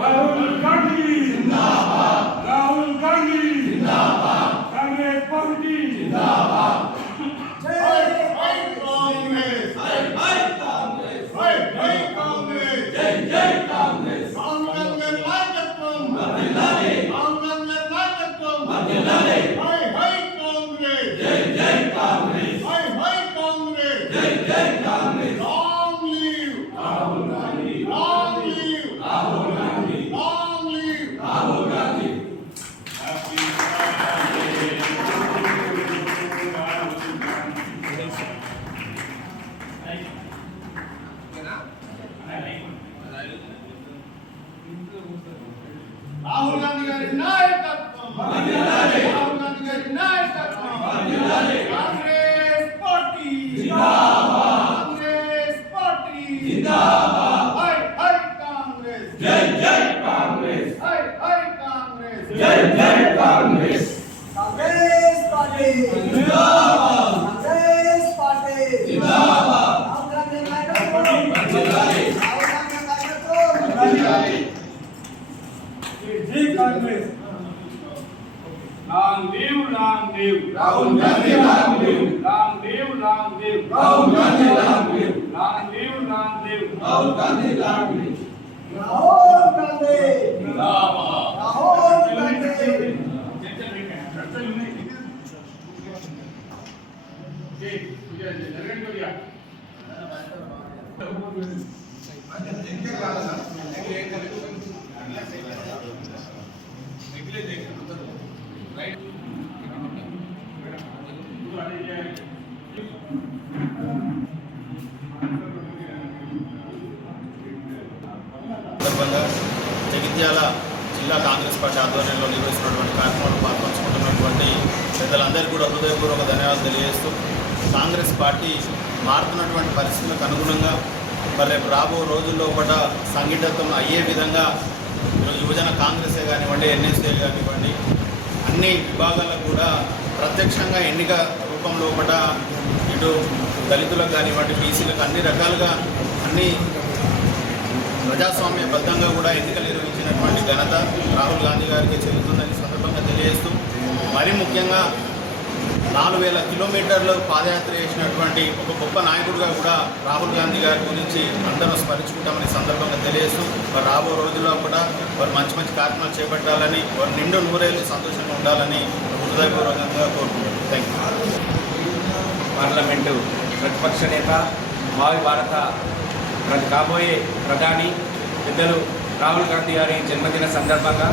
राहुल गांधी जिंदाबाद, राहुल गांधी जिंदाबाद, कांग्रेस पार्टी जिंदाबाद। जय कांग्रेस, जय कांग्रेस, जय कांग्रेस, जय कांग्रेस। राहुल गांधी नायकत्వం వర్ధిల్లాలి, राहुल गांधी नायकत्వం వర్ధిల్లాలి। जय कांग्रेस, जय कांग्रेस, जय कांग्रेस, जय Congress. Long live Rahul Gandhi, long live Rahul Gandhi, long live Rahul Gandhi। Happy birthday to Rahul Rahul Gandhi గారి నాయకత్వం వర్ధిల్లాలి, రాహుల్ గాంధీ గారి నాయకత్వం వర్ధిల్లాలి। కాంగ్రెస్ పార్టీ జిందాబాద్, కాంగ్రెస్ పార్టీ జిందాబాద్। హై హై కాంగ్రెస్, జై కాంగ్రెస్, హై కాంగ్రెస్, జై కాంగ్రెస్। కాంగ్రెస్ పార్టీ జిందాబాద్, కాంగ్రెస్ పార్టీ జిందాబాద్। రాహుల్ గాంధీ నాయకత్వం వర్ధిల్లాలి, రాహుల్ గాంధీ నాయకత్వం వర్ధిల్లాలి। जय Congress. long live Rahul Gandhi long live, long live Rahul Gandhi long live, long live Rahul Gandhi long live। Rahul Gandhi జిందాబాద్, రాహుల్ గాంధీ సందర్భంగా జగిత్యాల జిల్లా కాంగ్రెస్ పార్టీ ఆధ్వర్యంలో నిర్వహిస్తున్నటువంటి కార్యక్రమంలో పాల్పంచుకుంటున్నటువంటి పెద్దలందరికీ కూడా హృదయపూర్వక ధన్యవాదాలు తెలియజేస్తూ కాంగ్రెస్ పార్టీ మారుతున్నటువంటి పరిస్థితులకు అనుగుణంగా మరి రేపు రాబో రోజుల్లో కూడా సంఘటితం అయ్యే విధంగా యువజన కాంగ్రెసే కానివ్వండి, ఎన్ఎస్ఏ కానివ్వండి, అన్ని విభాగాలకు కూడా ప్రత్యక్షంగా ఎన్నిక రూపంలో కూడా ఇటు దళితులకు కానివ్వండి, బీసీలకు అన్ని రకాలుగా అన్ని ప్రజాస్వామ్యబద్ధంగా కూడా ఎన్నికలు నిర్వహించినటువంటి ఘనత రాహుల్ గాంధీ గారికి చెందుతుందని సందర్భంగా తెలియజేస్తూ మరీ ముఖ్యంగా 4000 కిలోమీటర్లు పాదయాత్ర చేసినటువంటి ఒక గొప్ప నాయకుడిగా కూడా రాహుల్ గాంధీ గారి గురించి అందరూ స్మరించుకుంటామని సందర్భంగా తెలియజేస్తూ మరి రాబో రోజుల్లో కూడా వారు మంచి మంచి కార్యక్రమాలు చేపట్టాలని, వారు నిండు నూరేళ్ళు సంతోషంగా ఉండాలని హృదయపూర్వకంగా కోరుకుంటున్నాను. Thank you. పార్లమెంటు ప్రతిపక్ష నేత, భావి భారత కాబోయే ప్రధాని పెద్దలు రాహుల్ గాంధీ గారి జన్మదిన సందర్భంగా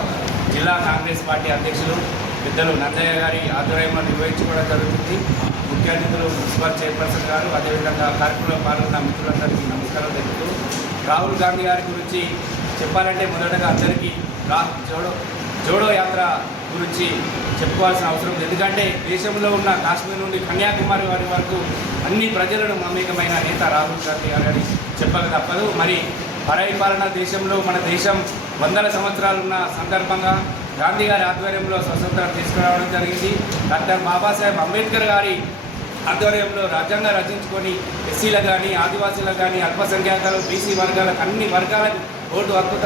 జిల్లా కాంగ్రెస్ పార్టీ అధ్యక్షులు పెద్దలు నందయ్య గారి ఆధ్వర్యంలో నిర్వహించుకోవడం జరుగుతుంది. ముఖ్య అతిథులు మున్సిపల్ చైర్పర్సన్ గారు, అదేవిధంగా కార్యక్రమంలో పాల్గొన్న మిత్రులందరికీ నమస్కారం తెలుపుతూ రాహుల్ గాంధీ గారి గురించి చెప్పాలంటే మొదటగా అందరికీ జోడో యాత్ర గురించి చెప్పుకోవాల్సిన అవసరం ఉంది. ఎందుకంటే దేశంలో ఉన్న కాశ్మీర్ నుండి కన్యాకుమారి వారి వరకు అన్ని ప్రజలను మమేకమైన నేత రాహుల్ గాంధీ గారని చెప్పక తప్పదు. మరి పరిపాలన దేశంలో మన దేశం 100 సంవత్సరాలు ఉన్న సందర్భంగా గాంధీ గారి ఆధ్వర్యంలో స్వతంత్రం తీసుకురావడం జరిగింది. డాక్టర్ బాబాసాహెబ్ అంబేద్కర్ గారి ఆధ్వర్యంలో రాజ్యాంగం రచించుకొని ఎస్సీలకు కానీ, ఆదివాసీలకు కానీ, అల్పసంఖ్యాకులు, బీసీ వర్గాలకు అన్ని వర్గాలకు ఓటు హక్కు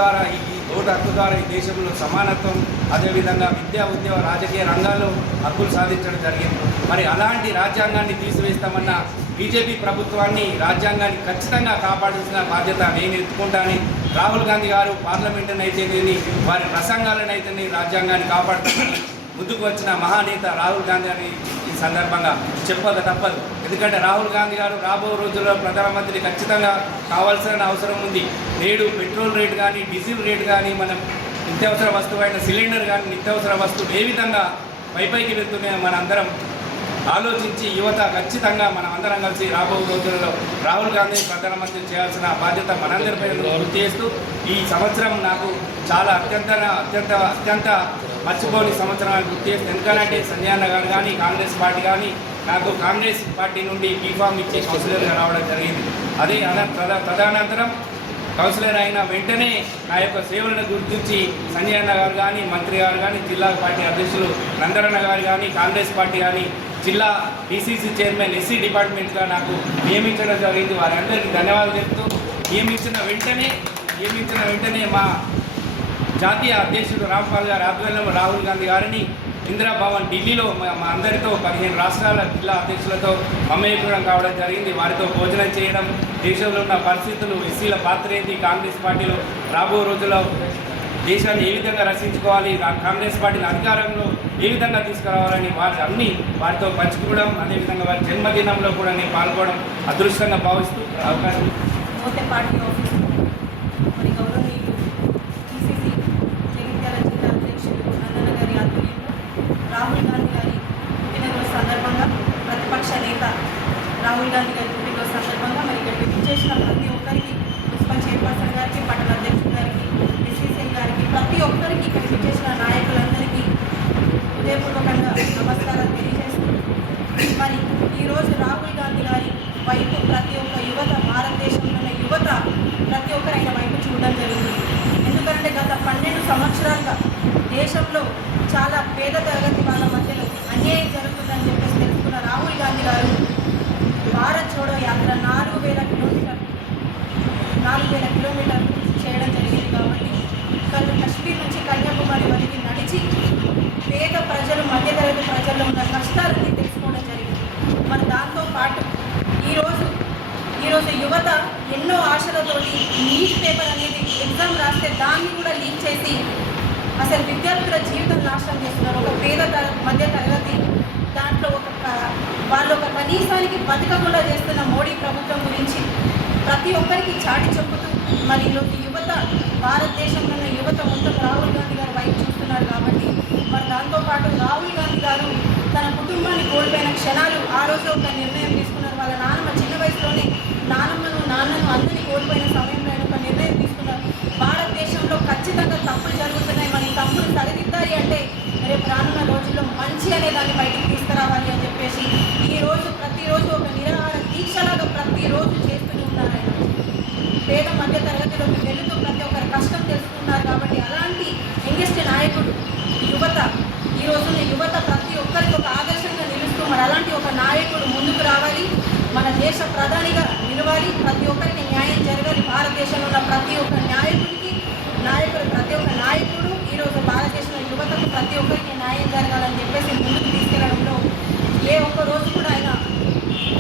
ద్వారా ఈ దేశంలో సమానత్వం, అదేవిధంగా విద్యా, ఉద్యోగ, రాజకీయ రంగాల్లో హక్కులు సాధించడం జరిగింది. మరి అలాంటి రాజ్యాంగాన్ని తీసివేస్తామన్న బీజేపీ ప్రభుత్వాన్ని, రాజ్యాంగాన్ని ఖచ్చితంగా కాపాడాల్సిన బాధ్యత నేను ఎత్తుకుంటానని రాహుల్ గాంధీ గారు పార్లమెంటును అయితేనేది, వారి ప్రసంగాలను అయితేనే రాజ్యాంగాన్ని కాపాడుతామని ముందుకు వచ్చిన మహానేత రాహుల్ గాంధీ అని ఈ సందర్భంగా చెప్పక తప్పదు. ఎందుకంటే రాహుల్ గాంధీ గారు రాబో రోజుల్లో ప్రధానమంత్రి ఖచ్చితంగా కావాల్సిన అవసరం ఉంది. నేడు పెట్రోల్ రేటు కానీ, డీజిల్ రేటు కానీ, మనం నిత్యావసర వస్తువైన సిలిండర్ కానీ, నిత్యావసర వస్తువులు ఏ విధంగా పైకి వెళ్తున్నాయో మన అందరం ఆలోచించి యువత ఖచ్చితంగా మనం అందరం కలిసి రాబో రోజులలో రాహుల్ గాంధీ ప్రధానమంత్రి చేయాల్సిన బాధ్యత మనందరిపై గుర్తు చేస్తూ ఈ సంవత్సరం నాకు చాలా అత్యంత మర్చిపోని సంవత్సరాన్ని గుర్తు చేస్తూ, ఎందుకంటే సంజయ్ అన్న గారు కానీ, కాంగ్రెస్ పార్టీ కానీ నాకు కాంగ్రెస్ పార్టీ నుండి బీఫామ్ ఇచ్చే కౌన్సిలర్గా రావడం జరిగింది. అదే తదనంతరం కౌన్సిలర్ అయిన వెంటనే నా యొక్క సేవలను గుర్తించి సంజయ్ అన్న గారు కానీ, మంత్రి గారు కానీ, జిల్లా పార్టీ అధ్యక్షులు నందరన్న గారు కానీ, కాంగ్రెస్ పార్టీ కానీ, జిల్లా డీసీసీ చైర్మన్ ఎస్సీ డిపార్ట్మెంట్గా నాకు నియమించడం జరిగింది. వారందరికీ ధన్యవాదాలు చెప్తూ నియమించిన వెంటనే నియమించిన వెంటనే మా జాతీయ అధ్యక్షుడు రాంపాల్ గారి ఆధ్వర్యంలో రాహుల్ గాంధీ గారిని ఇందిరాభవన్ ఢిల్లీలో మా అందరితో 15 రాష్ట్రాల జిల్లా అధ్యక్షులతో మమేకం కావడం జరిగింది. వారితో భోజనం చేయడం, దేశంలో ఉన్న పరిస్థితులు, ఎస్సీల పాత్ర ఏంటి, కాంగ్రెస్ పార్టీలో రాబో రోజుల్లో దేశాన్ని ఏ విధంగా రక్షించుకోవాలి, కాంగ్రెస్ పార్టీని అధికారంలో ఏ విధంగా తీసుకురావాలని వారితో పంచుకోవడం, అదేవిధంగా వారి జన్మదినంలో కూడా నేను పాల్గొనడం అదృష్టంగా భావిస్తూ అవకాశం. మోతే పార్టీ ఆఫీస్ మరి గౌరవనీయులు పిసిసి జగిత్యాల జిల్లా అధ్యక్షులు నందన గారి ఆధ్వర్యంలో రాహుల్ గాంధీ గారి పుట్టినరోజు సందర్భంగా ప్రతిపక్ష నేత రాహుల్ గాంధీ గారి పుట్టినరోజు సందర్భంగా మరి ఇక్కడ విజిట్ చేసిన ప్రతి ఒక్కరికి, మున్సిపల్ చైర్పర్సన్ గారికి, పట్టణ అధ్యక్షుడు గారికి, డిసిసి గారికి, ప్రతి ఒక్కరికి ఇక్కడ విజిట్ చేసిన నాయకులందరికీ హృదయపూర్వకంగా నమస్కారాలు తెలియజేస్తూ మరి ఈరోజు రాహుల్ గాంధీ గారి వైపు ప్రతి ఒక్క యువత, భారతదేశంలో ఉన్న యువత ప్రతి ఒక్కరు ఆయన వైపు చూడడం జరుగుతుంది. ఎందుకంటే గత 12 సంవత్సరాలుగా దేశంలో చాలా పేద తరగతి వాళ్ళ మధ్యలో అన్యాయం జరుగుతుందని చెప్పేసి తెలుసుకున్న రాహుల్ గాంధీ గారు భారత్ జోడో యాత్ర 4,000 కిలోమీటర్లు చేయడం జరిగింది. కాబట్టి కశ్మీర్ నుంచి కన్యాకుమారి వరకు నడిచి పేద ప్రజలు, మధ్యతరగతి ప్రజల్లో ఉన్న కష్టాలన్నీ తెలుసుకోవడం జరిగింది. మరి దాంతో పాటు ఈరోజు యువత ఎన్నో ఆశలతోటి నీట్ పేపర్ అనేది ఎగ్జామ్ రాస్తే దాన్ని కూడా లీక్ చేసి అసలు విద్యార్థుల జీవితం నాశనం చేస్తున్నారు. ఒక పేద మధ్య తరగతి దాంట్లో వాళ్ళు ఒక కనీసానికి బతకకుండా చేస్తున్న మోడీ ప్రభుత్వం గురించి ప్రతి ఒక్కరికి చాటి చెప్పుతూ మరి ఈరోజు యువత, భారతదేశంలో ఉన్న యువత మొత్తం రాహుల్ గాంధీ గారు వైపు చూస్తున్నారు. కాబట్టి మరి దాంతోపాటు రాహుల్ గాంధీ గారు తన కుటుంబాన్ని కోల్పోయిన క్షణాలు ఆ రోజు ఒక నిర్ణయం తీసుకున్నారు. వాళ్ళ నాన్నమ్మ చిన్న వయసులోనే నాన్నను అందరినీ కోల్పోయిన సమయంలో ఆయన ఒక నిర్ణయం తీసుకున్నారు. భారతదేశంలో ఖచ్చితంగా తప్పులు జరుగుతున్నాయి, మరి తప్పులు సరిదిద్దాలి అంటే రేపు రానున్న రోజుల్లో మంచి అనే దాన్ని బయటికి తీసుకురావాలి అని చెప్పేసి ప్రతిరోజు ఒక నిరాహార దీక్షలాగా ప్రతిరోజు చేస్తూనే ఉన్నారు. ఆయన పేద మధ్య తరగతిలోకి వెళుతూ ప్రతి ఒక్కరి కష్టం తెలుసుకున్నారు. కాబట్టి అలాంటి యంగెస్ట్ నాయకుడు ఈ రోజున యువత ప్రతి ఒక్కరికి ఒక ఆదర్శంగా నిలుస్తూ మరి అలాంటి ఒక నాయకుడు ముందుకు రావాలి, మన దేశ ప్రధానిగా నిలవాలి, ప్రతి ఒక్కరికి న్యాయం జరగాలి. భారతదేశంలో ఉన్న ప్రతి ఒక్క నాయకుడు ఈరోజు భారతదేశంలో యువతకు ప్రతి ఒక్కరికి న్యాయం జరగాలని చెప్పేసి ముందుకు తీసుకెళ్లడంలో ఏ ఒక్క రోజు కూడా ఆయన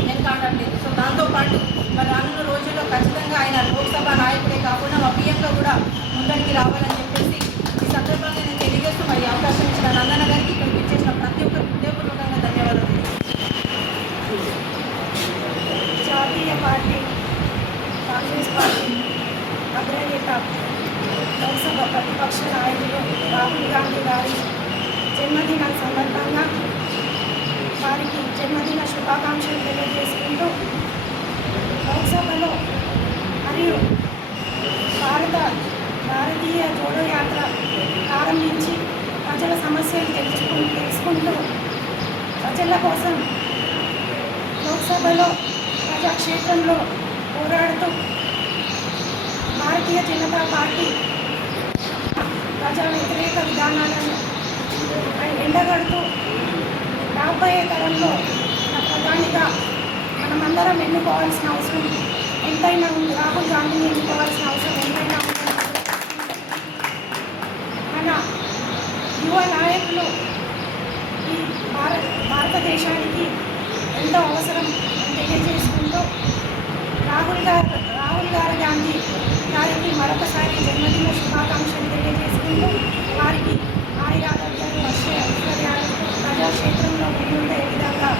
వెనకాడలేదు. సో దాంతోపాటు మరి రానున్న రోజుల్లో ఖచ్చితంగా ఆయన లోక్సభ నాయకుడే కాకుండా అభియంగా కూడా ముందరికి రావాలని చెప్పేసి ఈ సందర్భంగా నేను తెలియజేస్తూ మరి అవకాశం ఇచ్చిన నందన గారికి, ఇక్కడ విచ్చేసిన ప్రతి ఒక్కరికి హృదయపూర్వకంగా ధన్యవాదాలు. జాతీయ పార్టీ కాంగ్రెస్ పార్టీ అగ్రనేత లోక్సభ ప్రతిపక్ష నాయకులు రాహుల్ గాంధీ గారి జన్మదినం సందర్భంగా వారికి జన్మదిన శుభాకాంక్షలు తెలియజేసుకుంటూ లోక్సభలో మరియు భారతీయ జోడో యాత్ర ప్రారంభించి ప్రజల సమస్యలు తెలుసుకుంటూ ప్రజల కోసం లోక్సభలో ప్రజాక్షేత్రంలో పోరాడుతూ భారతీయ జనతా పార్టీ ప్రజా వ్యతిరేక విధానాలను ఎండగడుతూ రాబోయే తరంలో ప్రధానిగా మనమందరం ఎన్నుకోవాల్సిన అవసరం ఎంతైనా ఉంది. రాహుల్ గాంధీని ఎన్నుకోవాల్సిన అవసరం ఎంతైనా ఉంది. మన యువ నాయకులు ఈ భారతదేశానికి ఎంతో అవసరం తెలియజేసుకుంటూ రాహుల్ గాంధీ గారికి మరొకసారి జన్మదిన శుభాకాంక్షలు తెలియజేసుకుంటూ వారికి ఆయురారోగ్యాలు, ఐశ్వర్యాలు ప్రజాక్షేత్రంలో ముందుండే విధంగా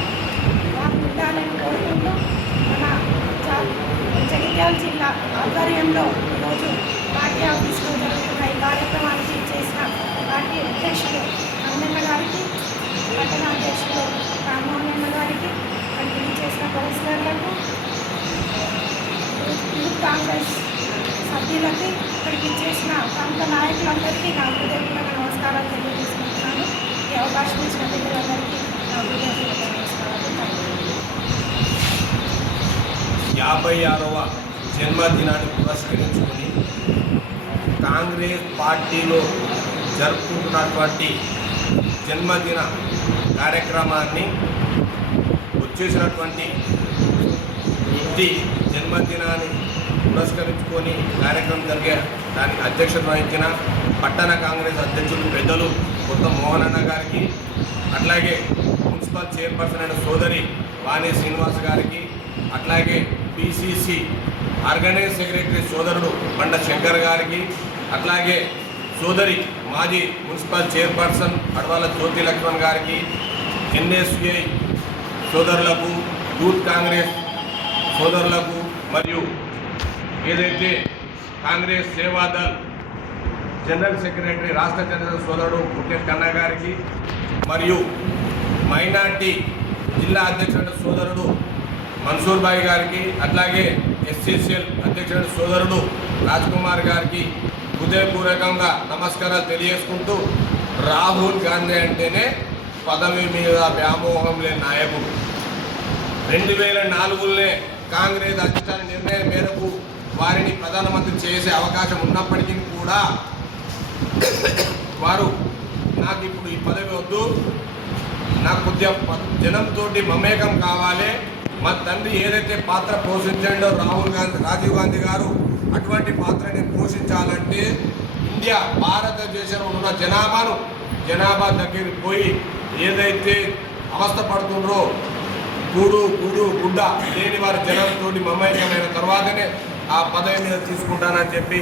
వారు ఉండాలని కోరుకుంటూ మన జగిత్యాల జిల్లా ఆధ్వర్యంలో ఈరోజు పార్టీ ఆఫీస్లో జరుగుతున్న ఈ కార్యక్రమానికి చేసిన పార్టీ అధ్యక్షులు నందన్న గారికి, పట్టణ అధ్యక్షులు రామ్మోహన్ గారికి, అక్కడికి చేసిన కౌన్సిలర్లకు, యూత్ కాంగ్రెస్ సభ్యులకి, ఇక్కడికి చేసిన ప్రముఖ నాయకులందరికీ నా హృదయపూర్వక నమస్కారాలు తెలియజేసుకుంటున్నాను. ఈ అవకాశం ఇచ్చిన పిల్లలందరికీ నా హృదయపూర్వక నమస్కారాలు. 56వ జన్మదినాన్ని పురస్కరించుకొని కాంగ్రెస్ పార్టీలో జరుపుకుంటున్నటువంటి జన్మదిన కార్యక్రమాన్ని వచ్చేసినటువంటి వృత్తి జన్మదినాన్ని పురస్కరించుకొని కార్యక్రమం జరిగే దానికి అధ్యక్షత వహించిన పట్టణ కాంగ్రెస్ అధ్యక్షులు పెద్దలు కొత్త మోహన్ అన్న గారికి, అట్లాగే మున్సిపల్ చైర్పర్సన్ అయిన సోదరి వాణి శ్రీనివాస్ గారికి, అట్లాగే పిసిసి ఆర్గనైజ్ సెక్రటరీ సోదరుడు బండ శంకర్ గారికి, అట్లాగే సోదరి మాజీ మున్సిపల్ చైర్పర్సన్ అడవాల జ్యోతి లక్ష్మణ్ గారికి, ఎన్ఎస్యుఐ సోదరులకు, యూత్ కాంగ్రెస్ సోదరులకు, మరియు ఏదైతే కాంగ్రెస్ సేవాదల్ జనరల్ సెక్రటరీ రాష్ట్ర జనరల్ సోదరుడు ముఖేష్ ఖన్నా గారికి, మరియు మైనార్టీ జిల్లా అధ్యక్షుడు సోదరుడు మన్సూర్ భాయ్ గారికి, అట్లాగే ఎస్సీసీఎల్ అధ్యక్షుడు సోదరుడు రాజ్ కుమార్ గారికి హృదయపూర్వకంగా నమస్కారాలు తెలియజేసుకుంటూ, రాహుల్ గాంధీ అంటేనే పదవి మీద వ్యామోహం లేని నాయకుడు. 2004లోనే కాంగ్రెస్ అధిష్టాన నిర్ణయం మేరకు వారిని ప్రధానమంత్రి చేసే అవకాశం ఉన్నప్పటికీ కూడా వారు నాకు ఇప్పుడు ఈ పదవి వద్దు, నాకు కొద్దిగా జనంతో మమేకం కావాలి, మా తండ్రి ఏదైతే పాత్ర పోషించాడో రాజీవ్ గాంధీ గారు అటువంటి పాత్ర నేను పోషించాలంటే ఇండియా భారతదేశంలో ఉన్న జనాభా దగ్గరికి పోయి ఏదైతే అవస్థ పడుతుండ్రో గుడ్డ లేని వారి జనంతో మమేకమైన తర్వాతనే ఆ పదవి మీద తీసుకుంటానని చెప్పి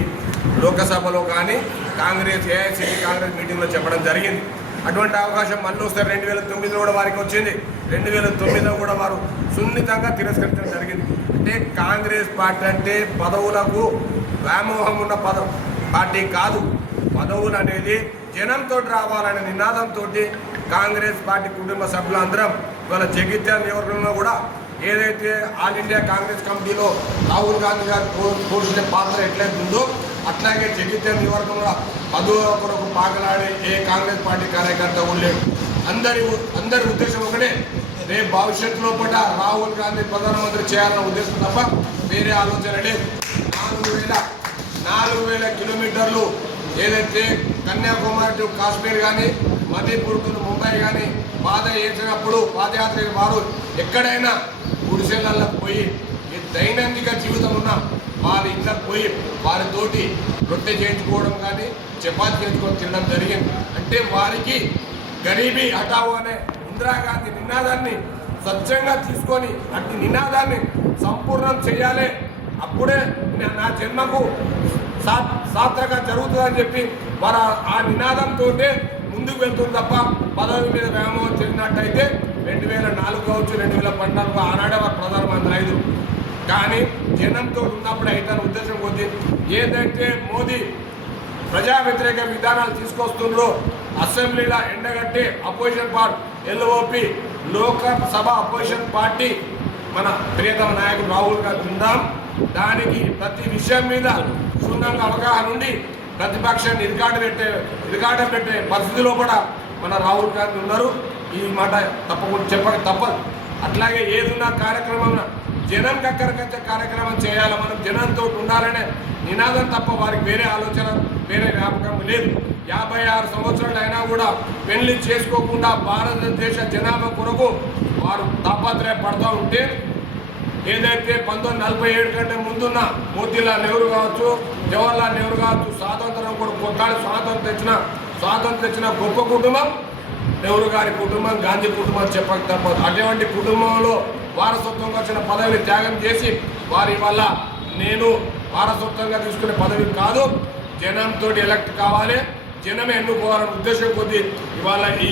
లోకసభలో కానీ కాంగ్రెస్ ఏఐసిసి కాంగ్రెస్ మీటింగ్లో చెప్పడం జరిగింది. అటువంటి అవకాశం మళ్ళీ వస్తే 2009లో కూడా వారికి వచ్చింది. 2009లో కూడా వారు సున్నితంగా తిరస్కరించడం జరిగింది. అంటే కాంగ్రెస్ పార్టీ అంటే పదవులకు వ్యామోహం ఉన్న పార్టీ కాదు. పదవులు అనేది జనంతో రావాలనే నినాదంతో కాంగ్రెస్ పార్టీ కుటుంబ సభ్యులందరం ఇవాళ జగిత్యాల నియోజకవర్గంలో కూడా ఏదైతే ఆల్ ఇండియా కాంగ్రెస్ కమిటీలో రాహుల్ గాంధీ గారు పోషించే పాత్ర ఎట్లయితే ఉందో అట్లాగే జగిత్యాల నియోజకవర్గంలో పదవుల కొరకు పాకలాడే ఏ కాంగ్రెస్ పార్టీ కార్యకర్త ఉండలేడు. అందరి ఉద్దేశం ఒకటే, రేపు భవిష్యత్తులో పూట రాహుల్ గాంధీ ప్రధానమంత్రి చేయాలన్న ఉద్దేశం తప్ప వేరే ఆలోచన లేదు. 4,000 కిలోమీటర్లు ఏదైతే కన్యాకుమారి టు కాశ్మీర్ కానీ మణిపూర్ టు ముంబై కానీ పాదయాత్ర వారు ఎక్కడైనా గుడిసెళ్ళల్లో పోయి దైనందిక జీవితం ఉన్న వారి ఇంట్లోకి పోయి వారితోటి రొట్టె చేయించుకోవడం కానీ చపాతి చేయించుకొని తినడం జరిగింది. అంటే వారికి గరీబీ హటావో అనే ఇందిరాగాంధీ నినాదాన్ని స్వచ్ఛంగా తీసుకొని అట్టి నినాదాన్ని సంపూర్ణం చేయాలి, అప్పుడే నా జన్మకు సార్థగా జరుగుతుందని చెప్పి వారు ఆ నినాదంతో ముందుకు వెళ్తుంది తప్ప పదవి మీద వ్యామోహం చెందినట్టయితే 2004 కావచ్చు 2014 ఆనాడే వారు ప్రధానమంత్రి అయ్యారు. కానీ జనంతో ఉన్నప్పుడు అయితే ఉద్దేశం కొద్ది ఏదైతే మోదీ ప్రజా వ్యతిరేక విధానాలు తీసుకొస్తుండ్రో అసెంబ్లీలో ఎండగట్టి opposition party LOP Lok Sabha opposition party మన ప్రియతమ నాయకుడు రాహుల్ గాంధీ ఉందాం. దానికి ప్రతి విషయం మీద క్షుణ్ణంగా అవగాహన ఉండి ప్రతిపక్షాన్ని ఇరకాట పెట్టే పరిస్థితిలో కూడా మన రాహుల్ గాంధీ ఉన్నారు. ఈ మాట తప్పకుండా చెప్పక తప్పదు. అట్లాగే ఏదున్నా కార్యక్రమం జనం కక్కరకొచ్చే కార్యక్రమం చేయాలి, మనం జనంతో ఉండాలనే నినాదం తప్ప వారికి వేరే ఆలోచన వేరే వ్యాపకం లేదు. 56 సంవత్సరాలు అయినా కూడా పెళ్లి చేసుకోకుండా భారతదేశ జనాభా కొరకు వారు తాపత్రయపడుతూ ఉంటే ఏదైతే 1947 కంటే ముందున్న మోతీలాల్ నెహ్రూ కావచ్చు, జవహర్లాల్ నెహ్రూ కావచ్చు, స్వాతంత్రం కూడా కొట్లాడి స్వాతంత్రం తెచ్చిన గొప్ప కుటుంబం నెహ్రూ గారి కుటుంబం, గాంధీ కుటుంబం చెప్పక తప్పదు. అటువంటి కుటుంబంలో వారసత్వంగా వచ్చిన పదవిని త్యాగం చేసి వారి వల్ల నేను వారసత్వంగా తీసుకునే పదవి కాదు, జనంతో ఎలక్ట్ కావాలి, జనమే ఎన్నుకోవాలనే ఉద్దేశం కొద్దీ ఇవాళ ఈ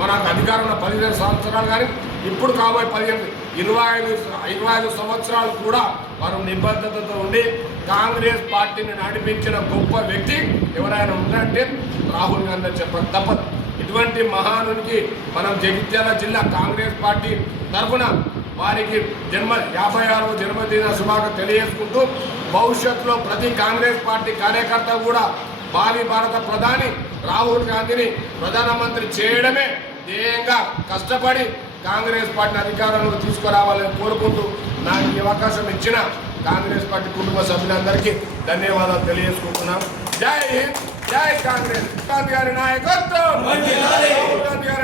మనకు అధికారంలో 15 సంవత్సరాలు కానీ ఇప్పుడు కాబోయే 25 సంవత్సరాలు కూడా వారు నిబద్ధతతో ఉండి కాంగ్రెస్ పార్టీని నడిపించిన గొప్ప వ్యక్తి ఎవరైనా ఉన్నారంటే రాహుల్ గాంధీ చెప్పక తప్పదు. ఇటువంటి మహానునికి మనం జగిత్యాల జిల్లా కాంగ్రెస్ పార్టీ తరఫున వారికి 56వ జన్మదిన శుభాకాంక్షలు తెలియజేసుకుంటూ భవిష్యత్తులో ప్రతి కాంగ్రెస్ పార్టీ కార్యకర్త కూడా భావి భారత ప్రధాని రాహుల్ గాంధీని ప్రధానమంత్రి చేయడమే ధ్యేయంగా కష్టపడి కాంగ్రెస్ పార్టీని అధికారంలో తీసుకురావాలని కోరుకుంటూ నాకు ఈ అవకాశం ఇచ్చిన కాంగ్రెస్ పార్టీ కుటుంబ సభ్యులందరికీ ధన్యవాదాలు తెలియజేసుకుంటున్నాం. జై హింద్, జై కాంగ్రెస్. గాంధీ గారి నాయకత్వం, రాహుల్ గాంధీ గారి